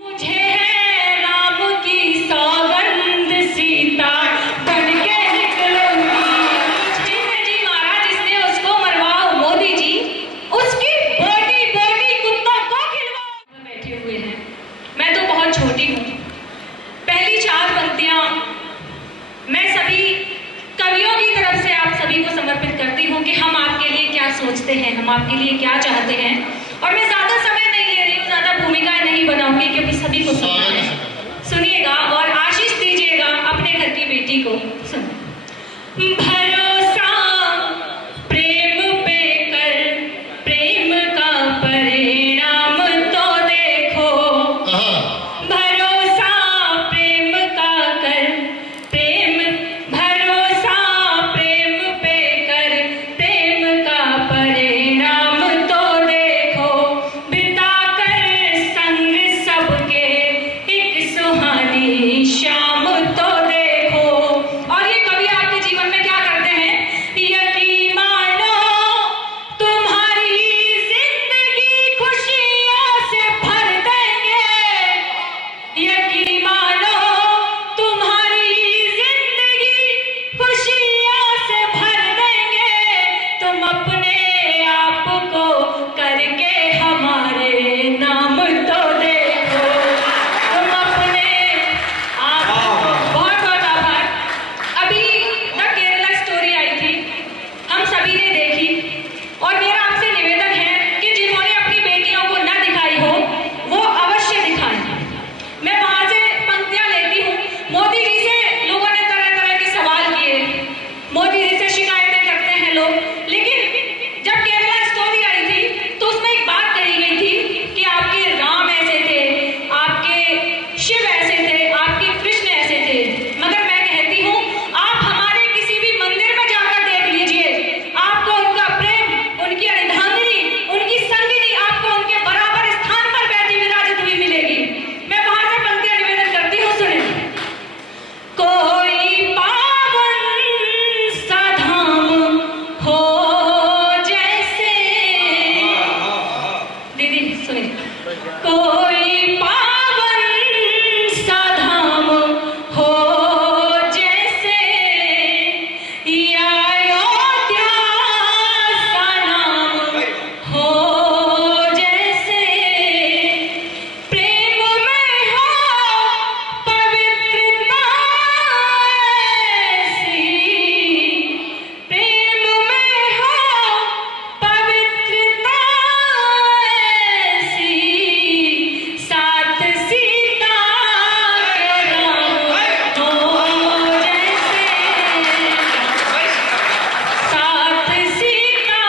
मुझे है राम की सौगंध सीता बन के निकलूंगी। जीते जी महाराज इसने उसको मरवाओ मोदी जी, उसकी बोटी बोटी कुत्तों को खिलवाओ। बैठे हुए हैं, मैं तो बहुत छोटी हूँ। पहली 4 पंक्तियां मैं सभी कवियों की तरफ से आप सभी को समर्पित करती हूँ कि हम आपके लिए क्या सोचते हैं, हम आपके लिए क्या चाहते हैं। और मैं ज्यादा समय नहीं ले रही हूँ, ज्यादा भूमिकाएं नहीं बनाऊंगी क्योंकि सभी को सुनना है। सुनिएगा और आशीष दीजिएगा अपने घर की बेटी को। सुनो। भरोसा प्रेम पे कर, प्रेम का परिणाम तो देखो। भरोसा प्रेम का कर, प्रेम भरोसा प्रेम पे कर, प्रेम का परिणाम तो देखो। बिता कर संग सबके एक सुहानी शाम तो देखो। और ये कवि आपके जीवन में क्या करते हैं? यकीन मानो तुम्हारी जिंदगी खुशियों से भर देंगे। यकीन मानो तुम्हारी जिंदगी खुशियों से भर देंगे। तुम अपने आप को करके हमारे नाम तो देखो। तुम अपने आप को। बहुत बहुत आभार। अभी द केरला स्टोरी आई थी, हम सभी ने देखी। और मेरा आपसे निवेदन है कि जिन्होंने अपनी बेटियों को न दिखाई हो वो अवश्य दिखाएं। मैं वहां से पंक्तियां लेती हूँ। मोदी जी से लोगों ने तरह तरह के सवाल किए, मोदी जी से शिकायतें करते हैं लोग। लेकिन जब केरला स्टोरी आई थी तो उसमें एक बात कही गई थी कि आपके राम ऐसे थे, आपके शिव ऐसे थे, आपके कृष्ण ऐसे थे। मगर मैं कहती हूँ आप हमारे किसी भी मंदिर में जाकर देख लीजिए, आपको उनका प्रेम, उनकी अर्धांगिनी, उनकी संगिनी आपको उनके बराबर स्थान पर बैठी विराजित हुई मिलेगी। मैं वहां से पंक्तियां निवेदन करती हूँ, सुने। कोई पावन सा धाम हो जैसे, दीदी सुने। कोई पावन सा धाम हो जैसे, या अयोध्या सा नाम हो जैसे। प्रेम में हो पवित्रता ऐसी, प्रेम में हो पवित्रता ऐसी। साथ सीता के राम हो जैसे, साथ सीता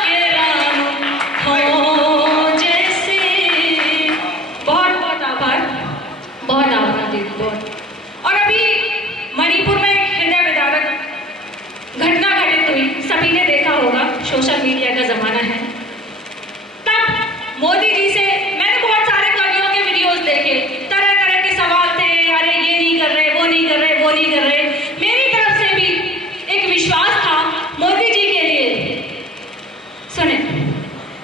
के राम हो जैसे। बहुत बहुत आभार, बहुत आभार दीदी, बहुत। और अभी मणिपुर में एक हृदय विदारक घटना घटित हुई, सभी ने देखा होगा, सोशल मीडिया का जमाना है। तब मोदी जी से मैंने बहुत सारे कवियों के वीडियोस देखे, तरह तरह के सवाल थे, अरे ये नहीं कर रहे, वो नहीं कर रहे, वो नहीं कर रहे। मेरी तरफ से भी एक विश्वास था मोदी जी के लिए, सुने,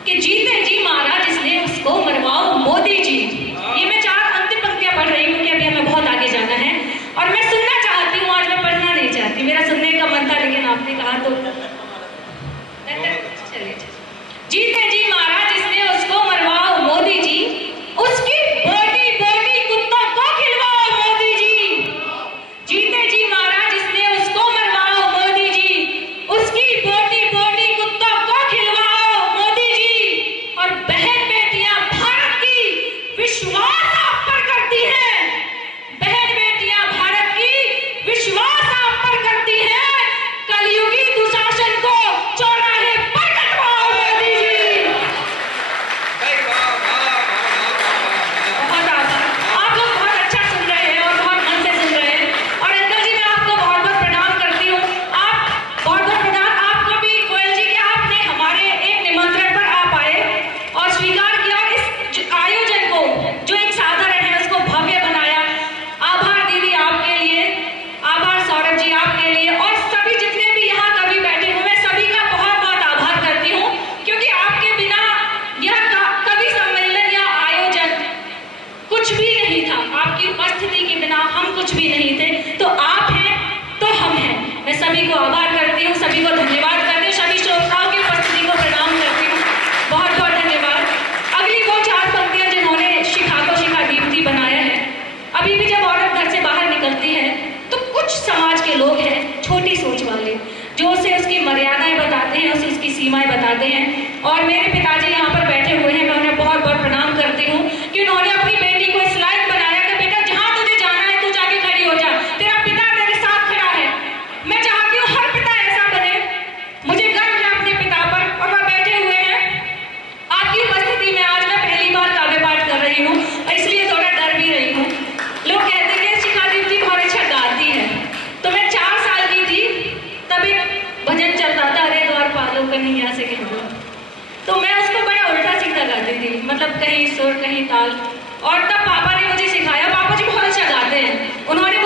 कि जीते जी महाराज इसने उसको मरवाओ मोदी जी। ये मैं 4 अंतिम पंक्तियां पढ़ रही हूँ कि अभी हमें बहुत आगे जाना है और मैं सुनना चाहती हूँ। आज मैं पढ़ना नहीं चाहती, मेरा सुनने का मन था, लेकिन आपने कहा तो चलिए। जीते जी महाराज इसने उसको मरवाओ मोदी जी, उसकी बोटी बोटी कुत्तों को खिलवाओ मोदी जी। जीते जी महाराज इसने उसको मरवाओ मोदी जी, उसकी बोटी बोटी कुत्तों को खिलवाओ मोदी जी। और बहन बेटियां भारत की विश्वास आप पर करती हैं, बहन बेटियां भारत की विश्वास आप पर करती हैं। कलयुगी दुशासन कुछ भी नहीं थे। तो आप हैं तो हम हैं। मैं सभी को आभार करती हूँ, सभी को धन्यवाद करती हूँ, सभी श्रोताओं की उपस्थिति को प्रणाम करती हूँ। बहुत बहुत धन्यवाद। अगली वो 4 पंक्तियाँ जिन्होंने शिखा को शिखा दीप्ति बनाया है। अभी भी जब औरत घर से बाहर निकलती है तो कुछ समाज के लोग हैं छोटी सोच वाले, जो उसे उसकी मर्यादाएं बताते हैं, उसे उसकी सीमाएं बताते हैं। और मेरे पिताजी यहाँ पर बैठे हुए हैं, मैं उन्हें बहुत बहुत प्रणाम करती हूँ कि उन्होंने अपनी बेटी को इस लायक बनाया कि बेटा जहाँ तुझे जाना है तू जाके खड़ी हो जा, तेरा पिता तेरे साथ खड़ा है। मैं चाहती हूँ हर पिता ऐसा बने। मुझे गर्व है अपने पिता पर, और वह बैठे हुए हैं आपकी उपस्थिति में। आज मैं पहली बार काव्य पाठ कर रही हूँ, इसलिए थोड़ा डर भी रही हूँ। लोग कहते हैं कि शिखा दीप्ति बहुत अच्छा गाती है। तो मैं 4 साल की थी तब एक भजन चलता था, अरे द्वारपालों कन्हैया से कह दो, तो मैं उसको बड़ा उल्टा सीधा गाती थी, मतलब कहीं सुर कहीं ताल। और तब पापा ने मुझे सिखाया, पापा जी बहुत अच्छा गाते हैं, उन्होंने